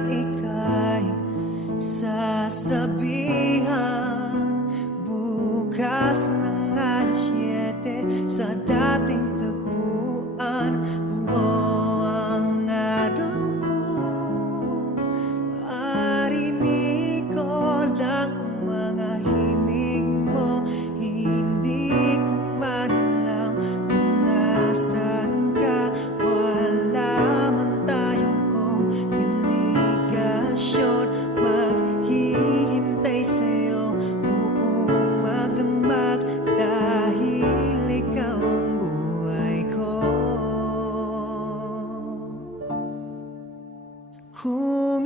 at ika'y sasabihan bukas ng alas 7 sa dating tagpuan. Buo ang araw ko, marinig ko lang ang mga himig mo. Hindi ko man alam kung nasaan ka. Wala man tayong komunikasyon. Maghihintay sa'yo buong magdamag dahil ikaw ang buhay ko. Kung